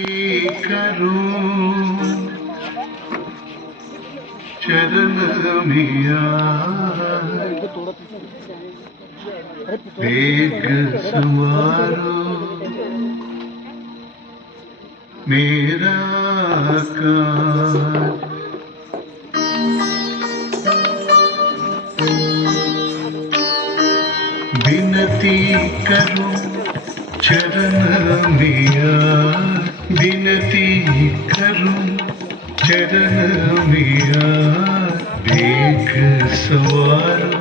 करूं चरण मिया वेग संवारो मेरा काज विनती करूं चरण मिया विनती करूं चरण मिया वेग सवारो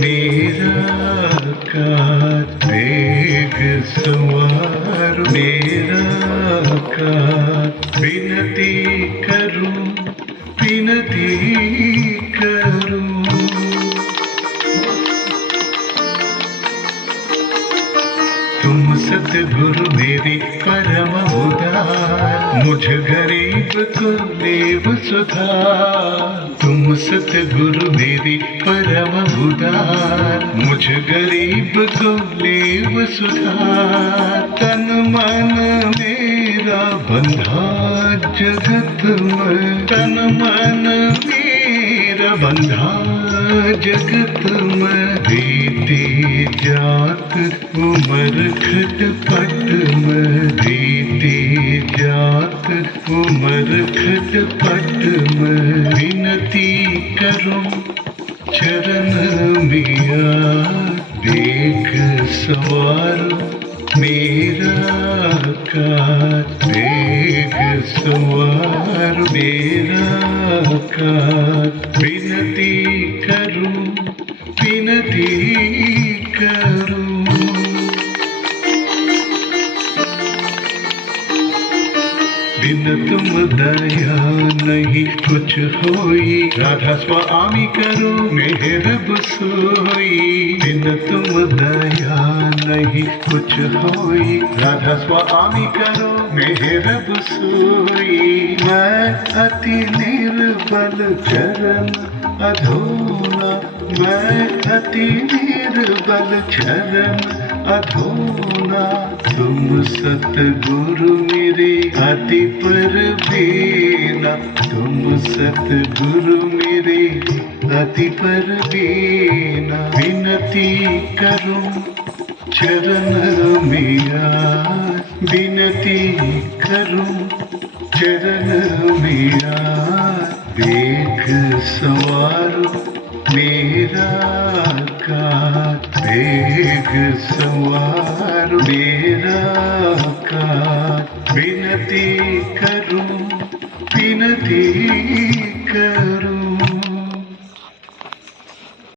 मेरा काज वेग सवारो मेरा काज विनती करूं तुम सतगुरु मेरे परम उदार मुझ गरीब को देव सुधार तुम सतगुरु मेरे परम उदार मुझ गरीब को देव सुधार तन मन मेरा बंधा जगत में तन मन मेरा बंधा जगत में बीती जात उमर खटपट में बीती जात उमर खटपट में विनती करूं चरण मिया देख सवारो मेरा काज वेग सवारो मेरा काज विनती करूं बिन तुम दया नहीं कुछ होई राधा स्वामी करो मेहर बसोई बिन तुम दया नहीं कुछ होई राधा स्वामी करो मेहर बसोई मैं अति निर्बल चरण अधोना मैं अति निर्बल चरण अधोना तुम सतगुरु मेरे अति पर बीना तुम सतगुरु मेरे अति पर बीना विनती करूं चरण मिया विनती करूं चरण मिया देख सवारो मेरा काज वेग सवारो मेरा काज विनती करूं